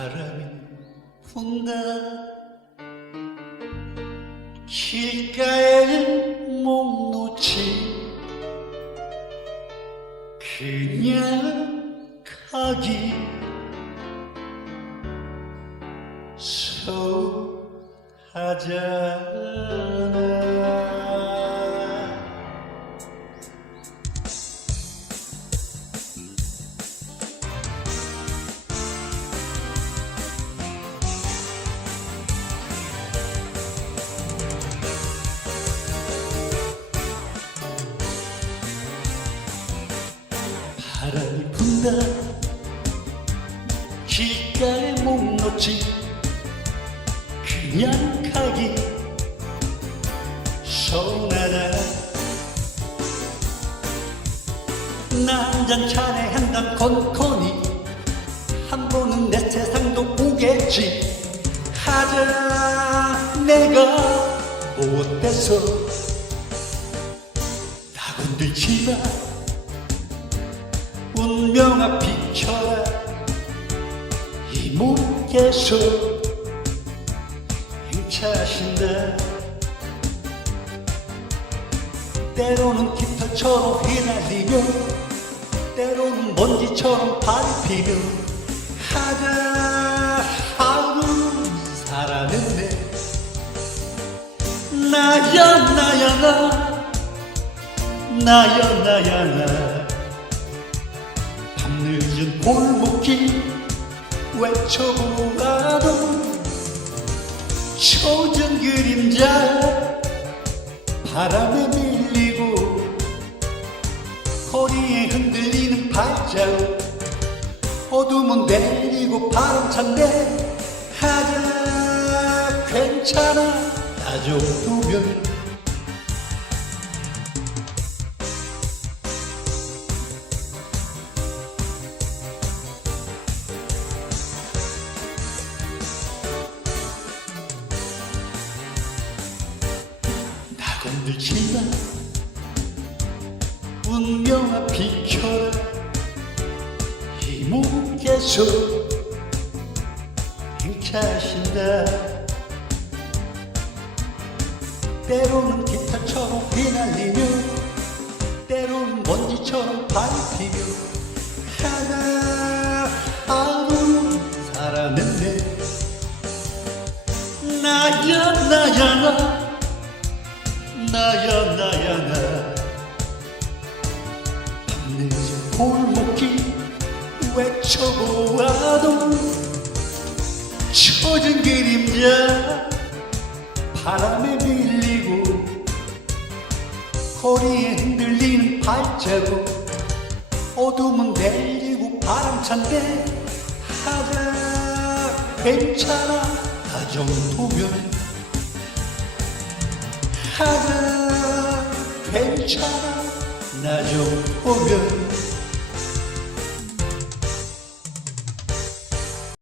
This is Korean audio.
바람이 분다. 길가에 목 놓지. 그냥 가기. 서하잖아 바람이 분다 길가에 목 놓지. 그냥 가기 서운하다. 난잔 차례 한잔 건커니 한 번은 내 세상도 보겠지. 하자 내가 못돼서? 나 건들지 마 운명아 비켜라 이 몸께서 행차하신다. 때로는 깃털처럼 휘날리며 때로는 먼지처럼 밟히며 하자 하루 살아냈네 나야 나야 나. 나야 나야 나. 밤 늦은 골목길 외쳐보아도 초전 그림자 바람에 밀리고 거리에 흔들리는 발자국. 어둠은 내리고 바람 찬데 하자 괜찮아. 나 정도면 나 건들지마 운명아 비켜라. 이 몸께서 행차하신다. 때로는 기타처럼 휘날리며 때로는 먼지처럼 밟히며 하나 하루 살아냈네 나야 나야 나 나야 나야 나? 밤늦은 골목길 외쳐보아도 젖은 그림자 바람에 밀리고 거리에 흔들리는 발자국 어둠은 내리고 바람 찬데 하자 괜찮아 나 정도면 하자 괜찮아. 나 좀 보면